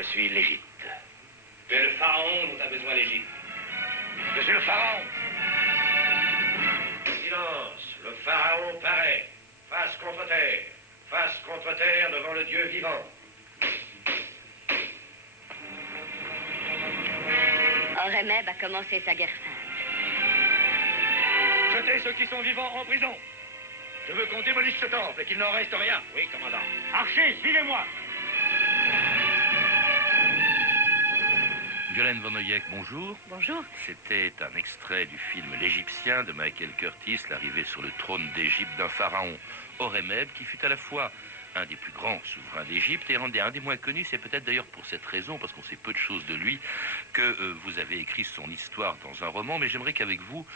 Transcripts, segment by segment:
Je suis l'Égypte. Tu es le pharaon dont a besoin l'Égypte. Je suis le pharaon. Silence. Le pharaon paraît. Face contre terre. Face contre terre devant le Dieu vivant. Horemheb a commencé sa guerre sainte. Jetez ceux qui sont vivants en prison. Je veux qu'on démolisse ce temple et qu'il n'en reste rien. Oui, commandant. Archers, suivez-moi. Violaine von Oyek, bonjour. Bonjour. C'était un extrait du film L'Égyptien de Michael Curtis, l'arrivée sur le trône d'Égypte d'un pharaon, Horemheb, qui fut à la fois un des plus grands souverains d'Égypte et un des moins connus. C'est peut-être d'ailleurs pour cette raison, parce qu'on sait peu de choses de lui, que vous avez écrit son histoire dans un roman. Mais j'aimerais qu'avec vous,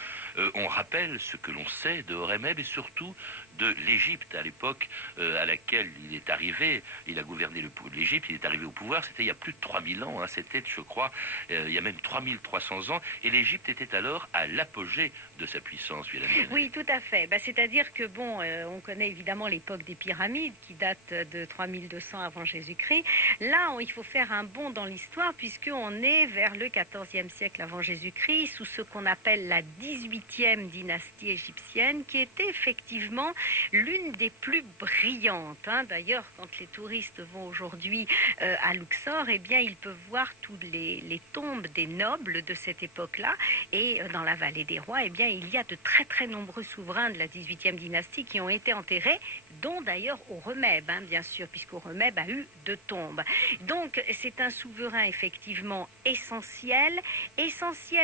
on rappelle ce que l'on sait de Horemheb et surtout de l'Égypte à l'époque à laquelle il est arrivé. Il a gouverné l'Égypte, il est arrivé au pouvoir, c'était il y a plus de 3000 ans, hein, c'était, je crois, il y a même 3300 ans, et l'Égypte était alors à l'apogée de sa puissance. Oui, tout à fait. C'est-à-dire que, bon, on connaît évidemment l'époque des pyramides, qui date de 3200 avant Jésus-Christ. Là, il faut faire un bond dans l'histoire, puisqu'on est vers le 14e siècle avant Jésus-Christ, sous ce qu'on appelle la 18e dynastie égyptienne, qui était effectivement l'une des plus brillantes. D'ailleurs, quand les touristes vont aujourd'hui à Luxor, eh bien, ils peuvent voir toutes les tombes des nobles de cette époque-là. Et dans la vallée des rois, eh bien, il y a de très très nombreux souverains de la 18e dynastie qui ont été enterrés, dont d'ailleurs Horemheb, bien sûr, puisqu'Horemheb a eu 2 tombes. Donc, c'est un souverain effectivement essentiel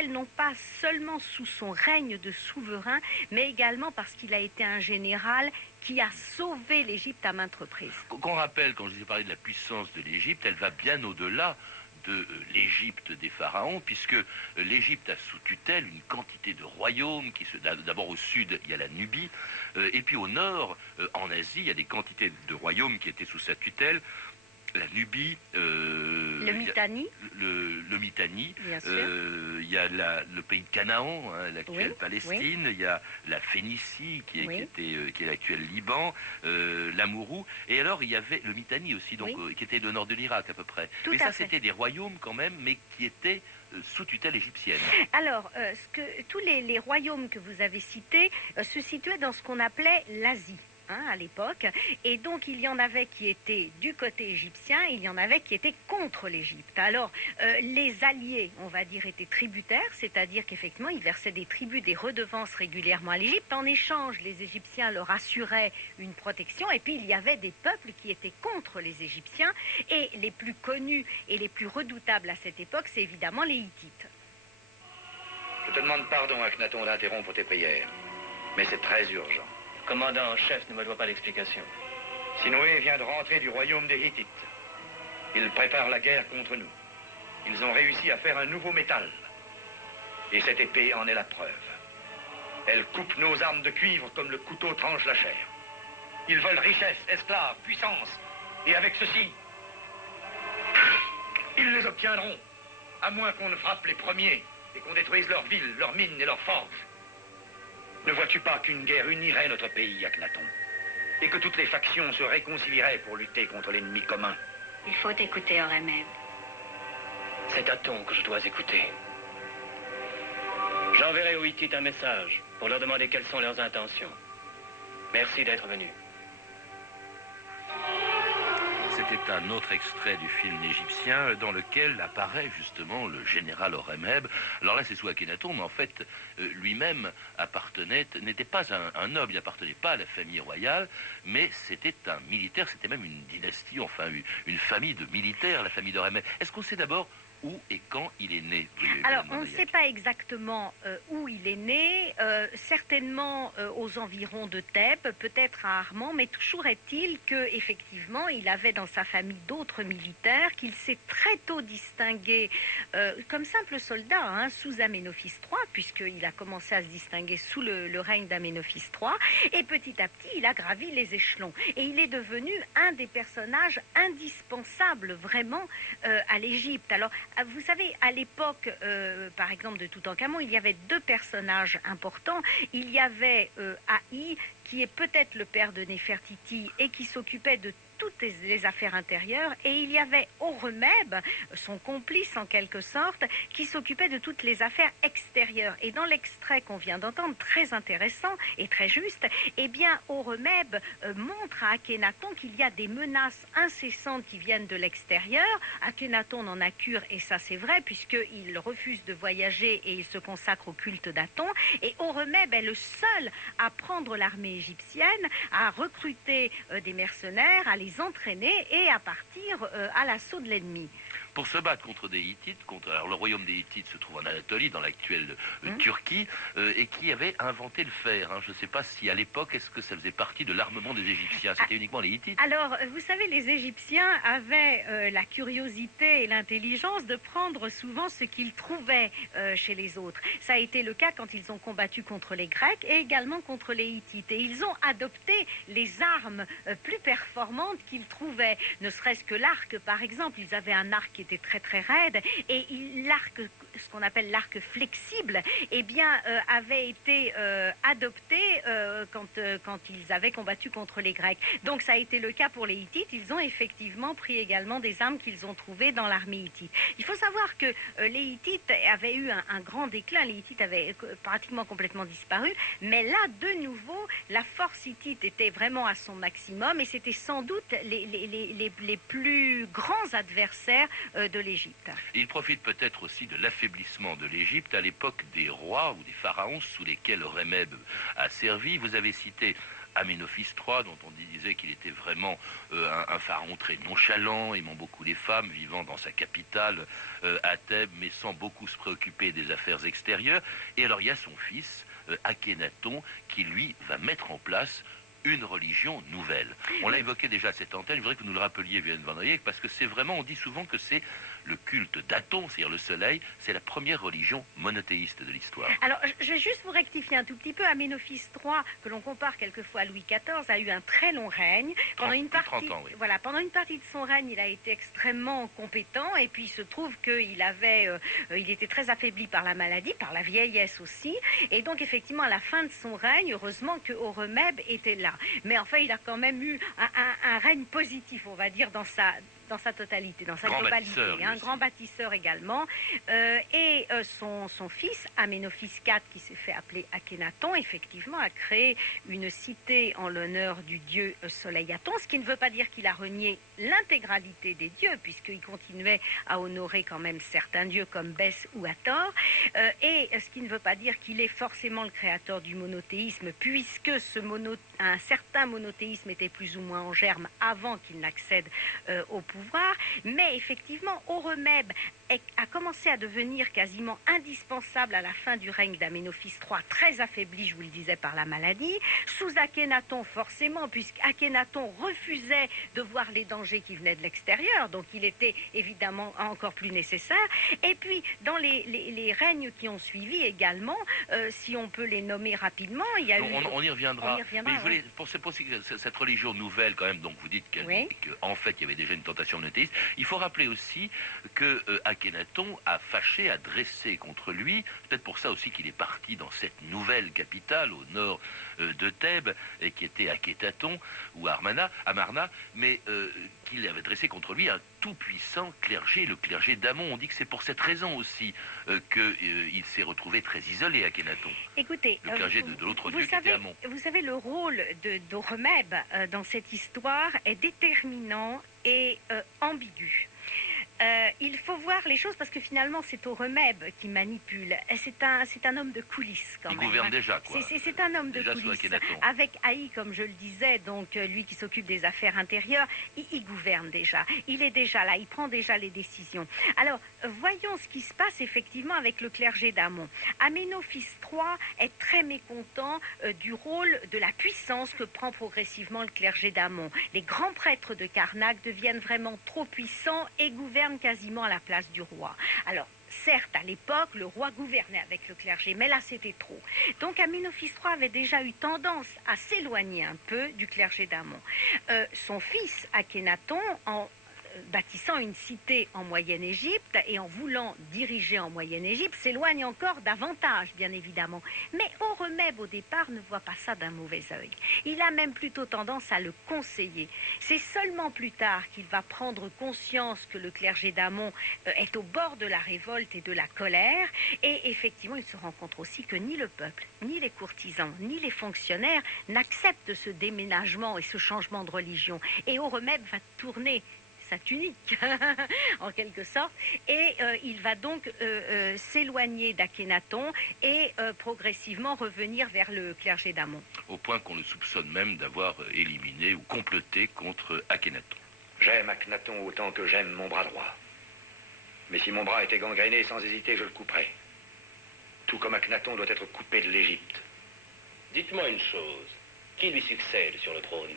non pas seulement sous son règne de souverain, mais également parce qu'il a été un général qui a sauvé l'Égypte à maintes reprises. Qu'on rappelle, quand je vous ai parlé de la puissance de l'Égypte, elle va bien au-delà de l'Égypte des pharaons, puisque l'Égypte a sous tutelle une quantité de royaumes. D'abord au sud, il y a la Nubie, et puis au nord, en Asie, il y a des quantités de royaumes qui étaient sous sa tutelle. La Nubie, le Mitanni, le Mitanni, bien sûr. Il y a le pays de Canaan, l'actuelle Palestine, il y a la Phénicie qui est l'actuel Liban, l'Amourou, et alors il y avait le Mitanni aussi, donc qui était le nord de l'Irak à peu près. Mais ça c'était des royaumes quand même, mais qui étaient sous tutelle égyptienne. Alors, tous les royaumes que vous avez cités se situaient dans ce qu'on appelait l'Asie. À l'époque, et donc il y en avait qui étaient du côté égyptien, il y en avait qui étaient contre l'Égypte. Alors les alliés, on va dire, étaient tributaires, c'est-à-dire qu'effectivement ils versaient des tributs, des redevances régulièrement à l'Égypte. En échange, les Égyptiens leur assuraient une protection, et puis il y avait des peuples qui étaient contre les Égyptiens, et les plus connus et les plus redoutables à cette époque, c'est évidemment les Hittites. Je te demande pardon, Akhenaton, d'interrompre tes prières, mais c'est très urgent. Commandant en chef ne me doit pas d'explication. Sinoé vient de rentrer du royaume des Hittites. Ils préparent la guerre contre nous. Ils ont réussi à faire un nouveau métal. Et cette épée en est la preuve. Elle coupe nos armes de cuivre comme le couteau tranche la chair. Ils veulent richesse, esclaves, puissance. Et avec ceci, ils les obtiendront. À moins qu'on ne frappe les premiers et qu'on détruise leurs villes, leurs mines et leurs forges. Ne vois-tu pas qu'une guerre unirait notre pays, Akhenaton, et que toutes les factions se réconcilieraient pour lutter contre l'ennemi commun? Il faut écouter Horemheb. C'est à ton que je dois écouter. J'enverrai aux Hittites un message pour leur demander quelles sont leurs intentions. Merci d'être venu. C'était un autre extrait du film égyptien dans lequel apparaît justement le général Horemheb. Alors là, c'est sous Akhenaton, mais en fait, lui-même n'était pas un noble, il n'appartenait pas à la famille royale, mais c'était un militaire, c'était même une dynastie, enfin une famille de militaires, la famille d'Horemheb. Est-ce qu'on sait d'abord où et quand il est né? Alors, on ne sait pas exactement où il est né, certainement aux environs de Thèbes, peut-être à Armand, mais toujours est-il qu'effectivement, il avait dans sa famille d'autres militaires, qu'il s'est très tôt distingué comme simple soldat, sous Aménophis III, puisqu'il a commencé à se distinguer sous le règne d'Aménophis III, et petit à petit, il a gravi les échelons. Et il est devenu un des personnages indispensables, vraiment, à l'Égypte. Alors, vous savez, à l'époque, par exemple, de Toutankhamon, il y avait 2 personnages importants. Il y avait Haï, qui est peut-être le père de Néfertiti et qui s'occupait de toutes les affaires intérieures, et il y avait Horemheb, son complice en quelque sorte, qui s'occupait de toutes les affaires extérieures. Et dans l'extrait qu'on vient d'entendre, très intéressant et très juste, eh bien Horemheb montre à Akhénaton qu'il y a des menaces incessantes qui viennent de l'extérieur. Akhénaton n'en a cure, et ça c'est vrai, puisqu'il refuse de voyager et il se consacre au culte d'Aton. Et Horemheb est le seul à prendre l'armée égyptienne, à recruter des mercenaires, à les entraîner et à partir à l'assaut de l'ennemi. Pour se battre contre des Hittites, alors le royaume des Hittites se trouve en Anatolie, dans l'actuelle Turquie, et qui avait inventé le fer. Hein. Je ne sais pas si à l'époque, est-ce que ça faisait partie de l'armement des Égyptiens? C'était uniquement les Hittites? Alors, vous savez, les Égyptiens avaient la curiosité et l'intelligence de prendre souvent ce qu'ils trouvaient chez les autres. Ça a été le cas quand ils ont combattu contre les Grecs et également contre les Hittites. Et ils ont adopté les armes plus performantes qu'ils trouvaient. Ne serait-ce que l'arc, par exemple. Ils avaient un arc qui était très très raide, et l'arc, ce qu'on appelle l'arc flexible, eh bien, avait été adopté quand ils avaient combattu contre les Grecs. Donc ça a été le cas pour les Hittites. Ils ont effectivement pris également des armes qu'ils ont trouvées dans l'armée hittite. Il faut savoir que les Hittites avaient eu un grand déclin. Les Hittites avaient pratiquement complètement disparu, mais là, de nouveau, la force hittite était vraiment à son maximum, et c'était sans doute les plus grands adversaires de l'Égypte. Il profite peut-être aussi de l'affaiblissement de l'Égypte à l'époque des rois ou des pharaons sous lesquels Horemheb a servi. Vous avez cité Aménophis III, dont on disait qu'il était vraiment un pharaon très nonchalant, aimant beaucoup les femmes, vivant dans sa capitale, à Thèbes, mais sans beaucoup se préoccuper des affaires extérieures. Et alors il y a son fils, Akhénaton, qui lui va mettre en place une religion nouvelle. On l'a évoqué déjà à cette antenne, je voudrais que vous nous le rappeliez, Violaine Van Oyek, parce que c'est vraiment, on dit souvent que c'est le culte d'Aton, c'est-à-dire le soleil, c'est la première religion monothéiste de l'histoire. Alors, je vais juste vous rectifier un tout petit peu. Aménophis III, que l'on compare quelquefois à Louis XIV, a eu un très long règne. Pendant une partie, 30 ans, oui. Voilà, pendant une partie de son règne, il a été extrêmement compétent, et puis il se trouve qu'il était très affaibli par la maladie, par la vieillesse aussi, et donc effectivement, à la fin de son règne, heureusement que Horemheb était là. Mais enfin, il a quand même eu un règne positif, on va dire, dans sa totalité, dans sa globalité. Un grand bâtisseur également. Et son fils, Aménophis IV, qui s'est fait appeler Akhénaton, effectivement, a créé une cité en l'honneur du dieu soleil Aton, ce qui ne veut pas dire qu'il a renié l'intégralité des dieux, puisqu'il continuait à honorer quand même certains dieux comme Bès ou Hathor, et ce qui ne veut pas dire qu'il est forcément le créateur du monothéisme, puisque un certain monothéisme était plus ou moins en germe avant qu'il n'accède au pouvoir. Mais effectivement, Horemheb a commencé à devenir quasiment indispensable à la fin du règne d'Aménophis III, très affaibli, je vous le disais, par la maladie. Sous Akhénaton, forcément, puisqu'Akhénaton refusait de voir les dangers qui venaient de l'extérieur, donc il était évidemment encore plus nécessaire. Et puis, dans les règnes qui ont suivi également, si on peut les nommer rapidement, il y a eu... On y reviendra. Mais je voulais, ouais. pour cette religion nouvelle, quand même, donc vous dites qu'en fait, il y avait déjà une tentation monothéiste, il faut rappeler aussi que Akhénaton a fâché, a dressé contre lui, peut-être pour ça aussi qu'il est parti dans cette nouvelle capitale au nord de Thèbes, et qui était Akhetaton ou Amarna, mais qu'il avait dressé contre lui un tout-puissant clergé, le clergé d'Amon. On dit que c'est pour cette raison aussi qu'il s'est retrouvé très isolé, Akhénaton. Écoutez, le clergé de l'autre dieu qui était Amon. Vous savez, le rôle d'Horemheb dans cette histoire est déterminant et ambigu. Il faut voir les choses, parce que finalement c'est Horemheb qui manipule. C'est un homme de coulisses quand même. Il gouverne déjà, quoi. C'est un homme de coulisses. Avec Haï, comme je le disais, donc lui qui s'occupe des affaires intérieures, il gouverne déjà. Il est déjà là, il prend déjà les décisions. Alors, voyons ce qui se passe effectivement avec le clergé d'Amon. Aménophis III est très mécontent du rôle, de la puissance que prend progressivement le clergé d'Amon. Les grands prêtres de Karnak deviennent vraiment trop puissants et gouvernent quasiment à la place du roi. Alors, certes, à l'époque, le roi gouvernait avec le clergé, mais là, c'était trop. Donc, Aménophis III avait déjà eu tendance à s'éloigner un peu du clergé d'Amon. Son fils, Akhénaton, bâtissant une cité en Moyenne-Égypte et en voulant diriger en Moyenne-Égypte, s'éloigne encore davantage, bien évidemment. Mais Horemheb, au départ, ne voit pas ça d'un mauvais œil. Il a même plutôt tendance à le conseiller. C'est seulement plus tard qu'il va prendre conscience que le clergé d'Amon est au bord de la révolte et de la colère. Et effectivement, il se rend compte aussi que ni le peuple, ni les courtisans, ni les fonctionnaires n'acceptent ce déménagement et ce changement de religion. Et Horemheb va tourner sa tunique, en quelque sorte, et il va donc s'éloigner d'Akhénaton et progressivement revenir vers le clergé d'Amon. Au point qu'on le soupçonne même d'avoir éliminé ou comploté contre Akhénaton. J'aime Akhénaton autant que j'aime mon bras droit. Mais si mon bras était gangréné, sans hésiter, je le couperais. Tout comme Akhénaton doit être coupé de l'Égypte. Dites-moi une chose. Qui lui succède sur le trône?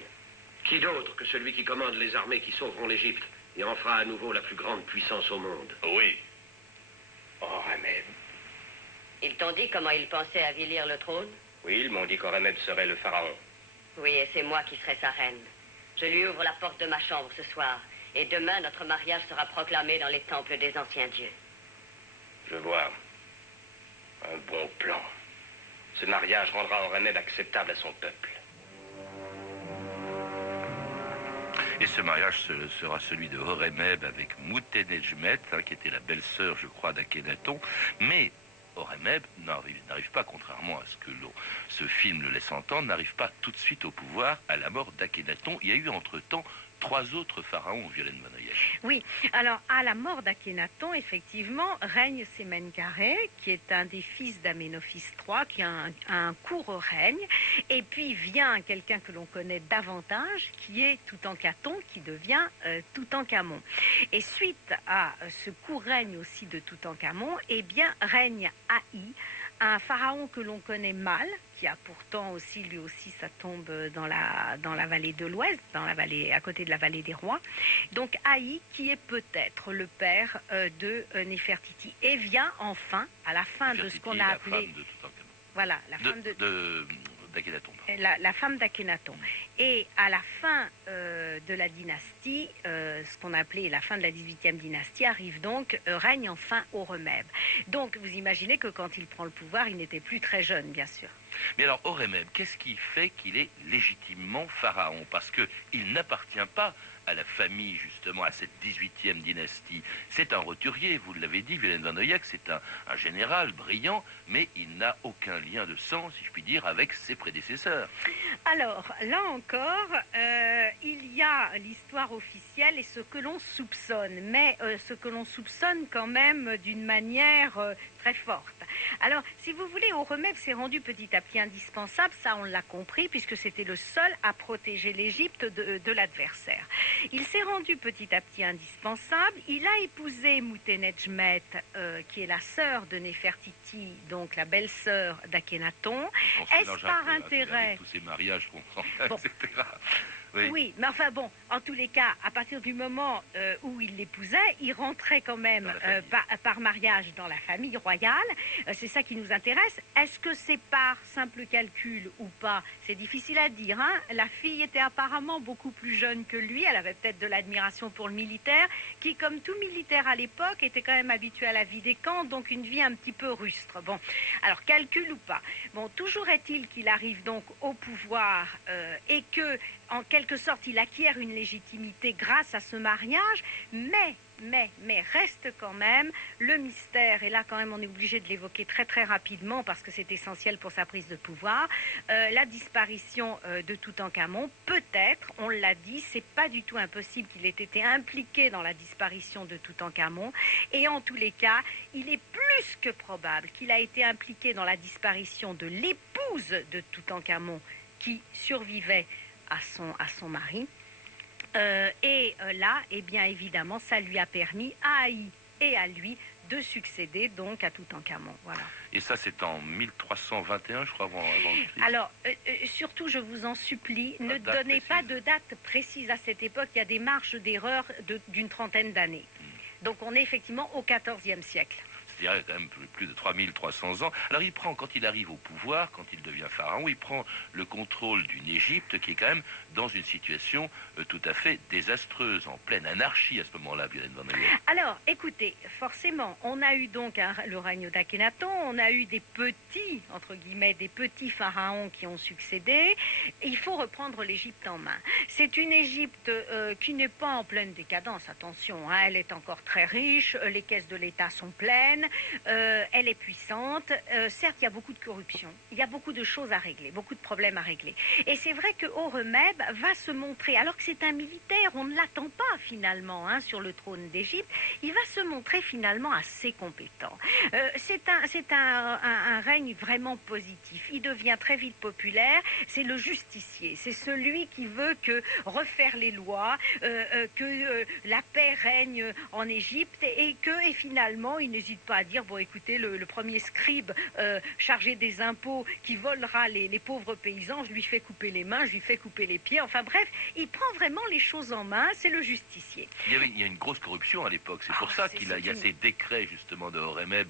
Qui d'autre que celui qui commande les armées qui sauveront l'Égypte et en fera à nouveau la plus grande puissance au monde? Oui. Horemheb. Ils t'ont dit comment ils pensaient avilir le trône? Oui, ils m'ont dit qu'Horemheb serait le pharaon. Oui, et c'est moi qui serai sa reine. Je lui ouvre la porte de ma chambre ce soir, et demain notre mariage sera proclamé dans les temples des anciens dieux. Je vois. Un bon plan. Ce mariage rendra Horemheb acceptable à son peuple. Et ce mariage sera celui de Horemheb avec Moutenejmet, qui était la belle-sœur, je crois, d'Akhénaton. Mais Horemheb n'arrive pas, contrairement à ce que ce film le laisse entendre, n'arrive pas tout de suite au pouvoir à la mort d'Akhénaton. Il y a eu entre-temps 3 autres pharaons, Violaine Van Oyek. Oui, alors à la mort d'Akhénaton, effectivement, règne Sémenkare, qui est un des fils d'Aménophis III, qui a un court règne, et puis vient quelqu'un que l'on connaît davantage, qui est Toutankhaton, qui devient Toutankhamon. Et suite à ce court règne aussi de Toutankhamon, eh bien, règne Haï, un pharaon que l'on connaît mal, qui a pourtant aussi, lui aussi, sa tombe dans la vallée de l'Ouest, à côté de la vallée des rois. Donc Haï, qui est peut-être le père de Néfertiti, et vient enfin, à la fin de ce qu'on a appelé... La femme de Toutankhamon. Voilà, la femme d'Akhénaton. La femme d'Akhénaton. Et à la fin de la dynastie, ce qu'on a appelé la fin de la 18e dynastie, arrive donc, règne enfin Horemheb. Donc vous imaginez que quand il prend le pouvoir, il n'était plus très jeune, bien sûr. Mais alors, Horemheb, qu'est-ce qui fait qu'il est légitimement pharaon? Parce qu'il n'appartient pas à la famille, justement, à cette 18e dynastie. C'est un roturier, vous l'avez dit, Violaine Van Oyek, c'est un général brillant, mais il n'a aucun lien de sang, si je puis dire, avec ses prédécesseurs. Alors, là encore, il y a l'histoire officielle et ce que l'on soupçonne, mais ce que l'on soupçonne quand même d'une manière très forte. Alors, si vous voulez, Horemheb s'est rendu petit à petit indispensable, ça on l'a compris, puisque c'était le seul à protéger l'Égypte de l'adversaire. Il s'est rendu petit à petit indispensable, il a épousé Moutenejmet, qui est la sœur de Néfertiti, donc la belle-sœur d'Akhénaton. Est-ce par intérêt... Avec tous ces mariages qu'on prend, bon. etc. Oui, mais enfin bon, en tous les cas, à partir du moment où il l'épousait, il rentrait quand même par mariage dans la famille royale. C'est ça qui nous intéresse. Est-ce que c'est par simple calcul ou pas? C'est difficile à dire, hein. La fille était apparemment beaucoup plus jeune que lui. Elle avait peut-être de l'admiration pour le militaire, qui, comme tout militaire à l'époque, était quand même habitué à la vie des camps, donc une vie un petit peu rustre. Bon, alors calcul ou pas. Bon, toujours est-il qu'il arrive donc au pouvoir et que, en quelque sorte, il acquiert une légitimité grâce à ce mariage, mais reste quand même le mystère, et là quand même on est obligé de l'évoquer très très rapidement parce que c'est essentiel pour sa prise de pouvoir, la disparition de Toutankhamon. Peut-être, on l'a dit, c'est pas du tout impossible qu'il ait été impliqué dans la disparition de Toutankhamon, et en tous les cas, il est plus que probable qu'il a été impliqué dans la disparition de l'épouse de Toutankhamon qui survivait à son mari. Là, eh bien évidemment, ça lui a permis à Haï et à lui de succéder donc à Toutankhamon. Voilà. Et ça, c'est en 1321, je crois, avant le Christ. Alors, surtout, je vous en supplie, ne donnez pas de date précise à cette époque. Il y a des marges d'erreur d'une trentaine d'années. Donc, on est effectivement au XIVe siècle. c'est-à-dire quand même plus de 3300 ans. Alors il prend, quand il arrive au pouvoir, quand il devient pharaon, il prend le contrôle d'une Égypte qui est quand même dans une situation tout à fait désastreuse, en pleine anarchie à ce moment-là, Violaine Van Ayek. Alors, écoutez, forcément, on a eu donc le règne d'Akhénaton, on a eu des petits, entre guillemets, des petits pharaons qui ont succédé. Il faut reprendre l'Égypte en main. C'est une Égypte qui n'est pas en pleine décadence, attention, hein, elle est encore très riche, les caisses de l'État sont pleines, elle est puissante. Certes, il y a beaucoup de corruption, il y a beaucoup de choses à régler, beaucoup de problèmes à régler. Et c'est vrai que Horemheb va se montrer, alors que c'est un militaire, on ne l'attend pas finalement hein, sur le trône d'Égypte, il va se montrer finalement assez compétent. C'est un règne vraiment positif. Il devient très vite populaire. C'est le justicier. C'est celui qui veut que refaire les lois, que la paix règne en Égypte et finalement il n'hésite pas à dire bon écoutez le premier scribe chargé des impôts qui volera les pauvres paysans, je lui fais couper les mains, je lui fais couper les pieds. Enfin bref, il prend vraiment les choses en main. C'est le justicier. Il y a une grosse corruption à l'époque. C'est pour ça qu'il y a ces décrets justement de Horemheb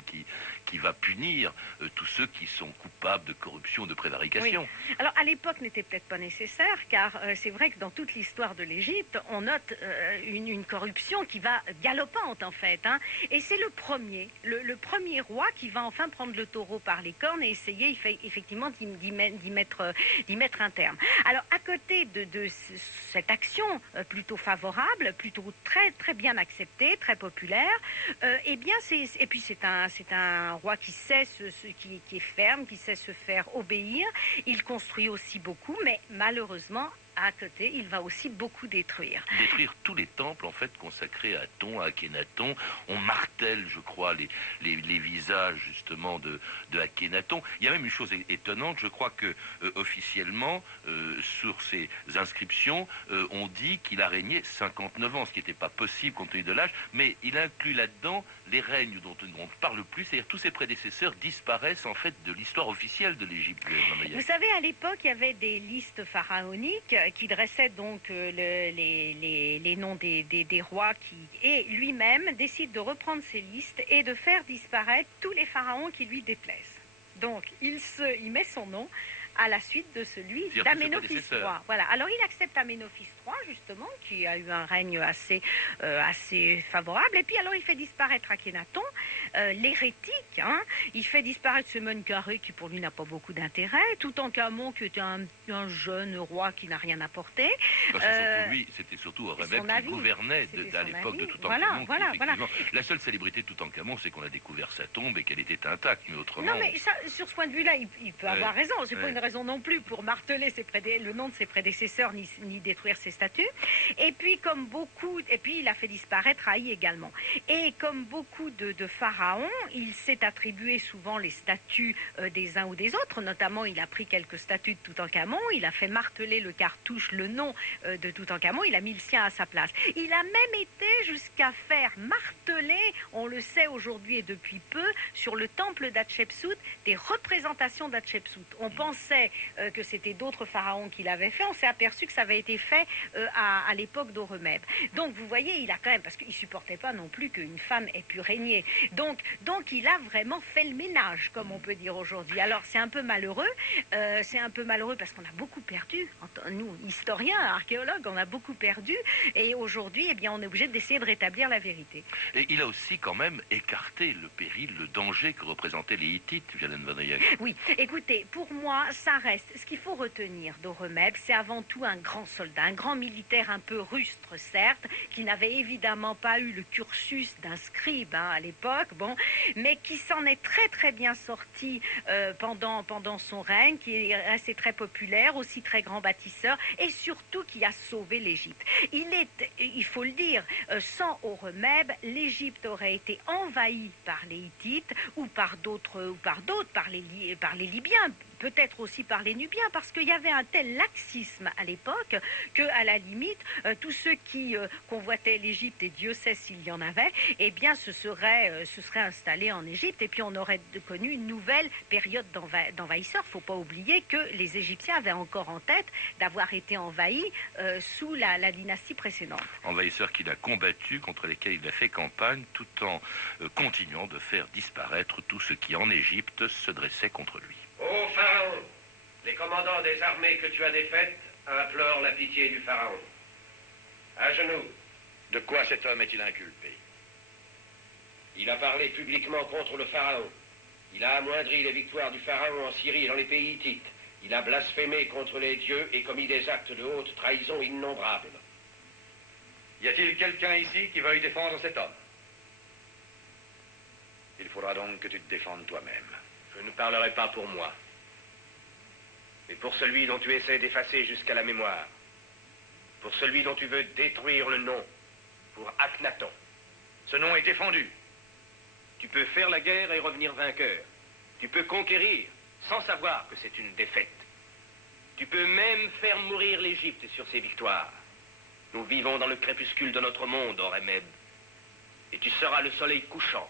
qui va punir tous ceux qui sont coupables de corruption, de prévarication. Oui. Alors à l'époque n'était peut-être pas nécessaire car c'est vrai que dans toute l'histoire de l'Égypte, on note une corruption qui va galopante en fait. Hein. Et c'est le premier roi qui va enfin prendre le taureau par les cornes et essayer effectivement d'y mettre un terme. Alors à côté de cette action plutôt favorable, plutôt très très bien acceptée, très populaire, eh bien et puis c'est un roi qui sait qui est ferme, qui sait se faire obéir. Il construit aussi beaucoup, mais malheureusement à côté, il va aussi beaucoup détruire. Détruire tous les temples, en fait, consacrés à Aton, à Akhénaton. On martèle, je crois, les visages, justement, de Akhénaton. Il y a même une chose étonnante, je crois que, officiellement, sur ces inscriptions, on dit qu'il a régné 59 ans, ce qui n'était pas possible compte tenu de l'âge, mais il inclut là-dedans les règnes dont on ne parle plus, c'est-à-dire tous ses prédécesseurs disparaissent, en fait, de l'histoire officielle de l'Égypte. Vous savez, à l'époque, il y avait des listes pharaoniques qui dressait donc les noms des rois et lui-même décide de reprendre ces listes et de faire disparaître tous les pharaons qui lui déplaisent. Donc il met son nom à la suite de celui d'Aménophis III. Voilà. Alors il accepte Aménophis III, justement, qui a eu un règne assez favorable. Et puis alors il fait disparaître Akhénaton, l'hérétique. Hein. Il fait disparaître Semenkaré, qui pour lui n'a pas beaucoup d'intérêt. Toutankhamon, qui était un jeune roi qui n'a rien apporté. C'était surtout Horemheb qui gouvernait à l'époque de Toutankhamon. Voilà. La seule célébrité de Toutankhamon, c'est qu'on a découvert sa tombe et qu'elle était intacte, mais autrement... Non, mais ça, sur ce point de vue-là, il peut avoir raison. C'est pas une raison non plus pour marteler le nom de ses prédécesseurs ni détruire ses statues. Et puis il a fait disparaître Haï également. Et comme beaucoup de pharaons, il s'est attribué souvent les statues des uns ou des autres. Notamment, il a pris quelques statues de Toutankhamon, il a fait marteler le cartouche, le nom de Toutankhamon, il a mis le sien à sa place. Il a même été jusqu'à faire marteler, on le sait aujourd'hui et depuis peu, sur le temple d'Hatchepsout, des représentations d'Hatchepsout. On pensait que c'était d'autres pharaons qui l'avaient fait, on s'est aperçu que ça avait été fait à l'époque d'Horemheb. Donc vous voyez, il a quand même, parce qu'il ne supportait pas non plus qu'une femme ait pu régner. Donc il a vraiment fait le ménage, comme on peut dire aujourd'hui. Alors c'est un peu malheureux parce qu'on a beaucoup perdu. Nous, historiens, archéologues, on a beaucoup perdu. Et aujourd'hui, eh bien, on est obligé d'essayer de rétablir la vérité. Et il a aussi quand même écarté le péril, le danger que représentaient les Hittites, Violaine Van Ayek. Oui, écoutez, pour moi, ça reste. Ce qu'il faut retenir d'Horemheb, c'est avant tout un grand soldat, un grand militaire un peu rustre, certes, qui n'avait évidemment pas eu le cursus d'un scribe à l'époque, mais qui s'en est très très bien sorti pendant son règne, qui est resté très populaire, aussi très grand bâtisseur, et surtout qui a sauvé l'Égypte. Il faut le dire, sans Horemheb, l'Égypte aurait été envahie par les Hittites ou par les Libyens, peut-être aussi par les Nubiens, parce qu'il y avait un tel laxisme à l'époque qu'à la limite, tous ceux qui convoitaient l'Égypte, et Dieu sait s'il y en avait, eh bien se seraient installés en Égypte, et puis on aurait connu une nouvelle période d'envahisseurs. Il ne faut pas oublier que les Égyptiens avaient encore en tête d'avoir été envahis sous la dynastie précédente. Envahisseurs qu'il a combattus, contre lesquels il a fait campagne, tout en continuant de faire disparaître tout ce qui en Égypte se dressait contre lui. Ô Pharaon, les commandants des armées que tu as défaites implorent la pitié du Pharaon. À genoux. De quoi cet homme est-il inculpé? Il a parlé publiquement contre le Pharaon. Il a amoindri les victoires du Pharaon en Syrie et dans les pays hittites. Il a blasphémé contre les dieux et commis des actes de haute trahison innombrables. Y a-t-il quelqu'un ici qui veuille défendre cet homme? Il faudra donc que tu te défendes toi-même. Je ne parlerai pas pour moi, mais pour celui dont tu essaies d'effacer jusqu'à la mémoire, pour celui dont tu veux détruire le nom, pour Akhenaton. Ce nom est défendu. Tu peux faire la guerre et revenir vainqueur. Tu peux conquérir sans savoir que c'est une défaite. Tu peux même faire mourir l'Égypte sur ses victoires. Nous vivons dans le crépuscule de notre monde, Horemheb, et tu seras le soleil couchant.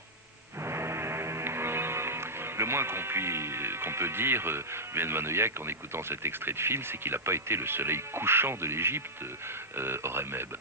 Le moins qu'on peut dire, Ben Vanoyak, en écoutant cet extrait de film, c'est qu'il n'a pas été le soleil couchant de l'Égypte, Horemheb.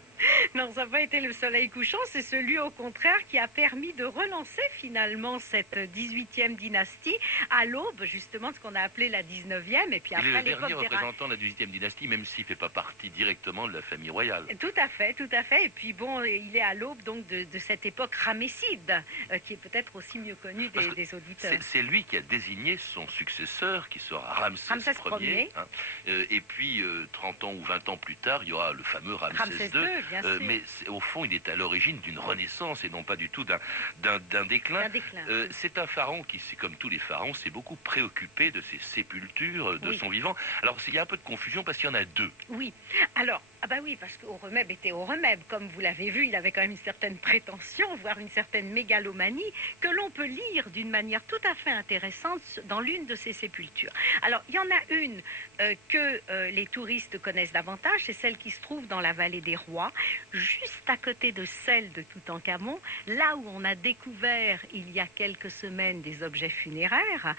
Non, ça n'a pas été le soleil couchant, c'est celui au contraire qui a permis de relancer finalement cette 18e dynastie à l'aube, justement ce qu'on a appelé la 19e, et puis Il est après le dernier l'époque des représentant de la 18e dynastie, même s'il ne fait pas partie directement de la famille royale. Tout à fait, et puis bon, il est à l'aube donc de cette époque ramesside, qui est peut-être aussi mieux connue des auditeurs. C'est lui qui a désigné son successeur, qui sera Ramsès Ier. Hein. Et puis, 30 ans ou 20 ans plus tard, il y aura le fameux Ramsès II. Mais au fond, il est à l'origine d'une renaissance et non pas du tout d'un déclin. C'est un pharaon qui, comme tous les pharaons, s'est beaucoup préoccupé de ses sépultures, de son vivant. Alors, il y a un peu de confusion parce qu'il y en a deux. Oui, alors... Ah bah oui, parce qu'Horemheb était Horemheb, comme vous l'avez vu, il avait quand même une certaine prétention, voire une certaine mégalomanie, que l'on peut lire d'une manière tout à fait intéressante dans l'une de ses sépultures. Alors, il y en a une que les touristes connaissent davantage, c'est celle qui se trouve dans la vallée des Rois, juste à côté de celle de Toutankhamon, là où on a découvert il y a quelques semaines des objets funéraires.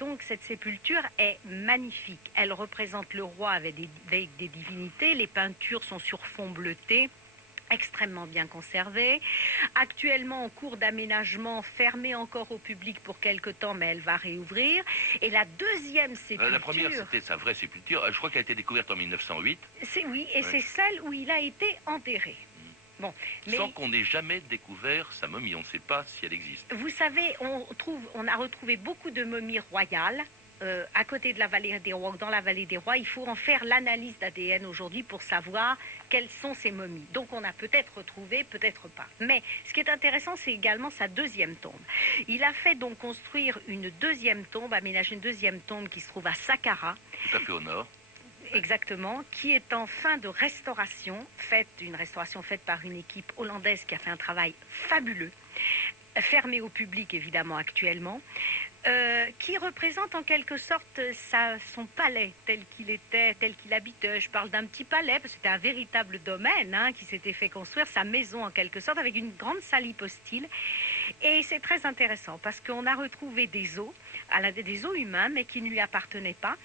Donc cette sépulture est magnifique. Elle représente le roi avec des divinités. Les peintures sont sur fond bleuté, extrêmement bien conservée. Actuellement en cours d'aménagement, fermée encore au public pour quelque temps, mais elle va réouvrir. Et la deuxième sépulture... La première, c'était sa vraie sépulture. Je crois qu'elle a été découverte en 1908. Oui, et c'est celle où il a été enterré. Bon, mais... Sans qu'on n'ait jamais découvert sa momie. On ne sait pas si elle existe. Vous savez, on a retrouvé beaucoup de momies royales à côté de la vallée des Rois, dans la vallée des Rois. Il faut en faire l'analyse d'ADN aujourd'hui pour savoir quelles sont ces momies. Donc on a peut-être retrouvé, peut-être pas. Mais ce qui est intéressant, c'est également sa deuxième tombe. Il a fait donc construire une deuxième tombe, aménager une deuxième tombe qui se trouve à Saqqara. Tout à fait au nord. Exactement, qui est en fin de restauration, une restauration faite par une équipe hollandaise qui a fait un travail fabuleux, fermé au public évidemment actuellement, qui représente en quelque sorte son palais tel qu'il était, tel qu'il habitait. Je parle d'un petit palais, parce que c'était un véritable domaine qui s'était fait construire, sa maison en quelque sorte, avec une grande salle hypostyle. Et c'est très intéressant, parce qu'on a retrouvé des os, des os humains, mais qui ne lui appartenaient pas.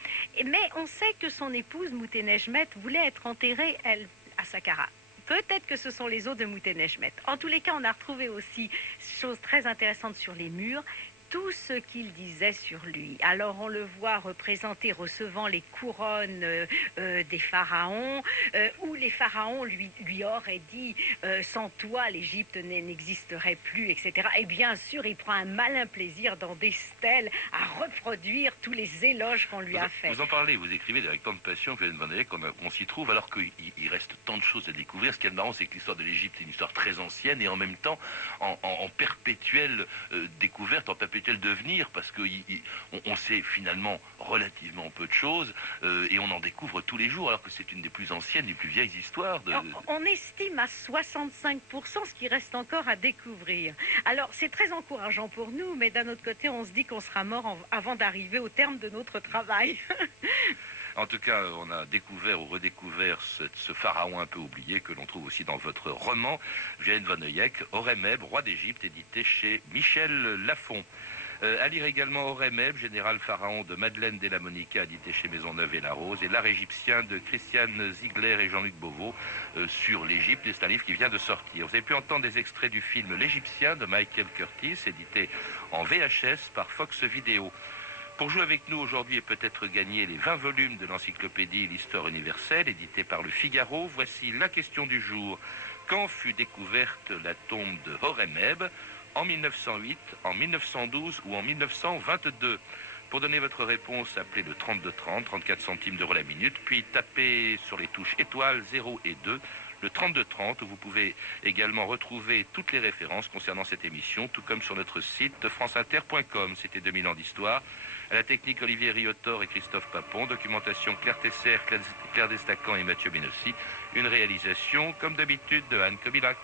Mais on sait que son épouse, Mouténejmet, voulait être enterrée, elle, à Saqqara. Peut-être que ce sont les os de Mouténejmet. En tous les cas, on a retrouvé aussi choses très intéressantes sur les murs, tout ce qu'il disait sur lui. Alors on le voit représenter, recevant les couronnes des pharaons, où les pharaons lui auraient dit sans toi l'Égypte n'existerait plus, etc. Et bien sûr, il prend un malin plaisir dans des stèles à reproduire tous les éloges qu'on lui a faits. Vous en parlez, vous écrivez avec tant de passion qu'on s'y trouve, alors qu'il reste tant de choses à découvrir. Ce qui est marrant, c'est que l'histoire de l'Égypte est une histoire très ancienne et en même temps en perpétuelle découverte, en perpétuelle était le devenir? Parce qu'on sait finalement relativement peu de choses et on en découvre tous les jours, alors que c'est une des plus anciennes, des plus vieilles histoires. On estime à 65% ce qui reste encore à découvrir. Alors, c'est très encourageant pour nous, mais d'un autre côté, on se dit qu'on sera mort avant d'arriver au terme de notre travail. En tout cas, on a découvert ou redécouvert ce pharaon un peu oublié que l'on trouve aussi dans votre roman, Vienne von Eyck, Horemheb, roi d'Égypte, édité chez Michel Lafon. À lire également Horemheb, général pharaon de Madeleine Della Monica, édité chez Maisonneuve et La Rose, et L'art égyptien de Christiane Ziegler et Jean-Luc Beauvau sur l'Égypte. C'est un livre qui vient de sortir. Vous avez pu entendre des extraits du film L'Égyptien de Michael Curtis, édité en VHS par Fox Video. Pour jouer avec nous aujourd'hui et peut-être gagner les 20 volumes de l'encyclopédie L'Histoire universelle, édité par Le Figaro, voici la question du jour. Quand fut découverte la tombe de Horemheb? En 1908, en 1912 ou en 1922? Pour donner votre réponse, appelez le 3230, 34 centimes d'euros la minute, puis tapez sur les touches étoiles 0 et 2, le 3230, où vous pouvez également retrouver toutes les références concernant cette émission, tout comme sur notre site franceinter.com. C'était 2000 ans d'histoire. À la technique, Olivier Riotor et Christophe Papon. Documentation, Claire Tesser, Claire Destacan et Mathieu Benossi. Une réalisation, comme d'habitude, de Anne Kobilac.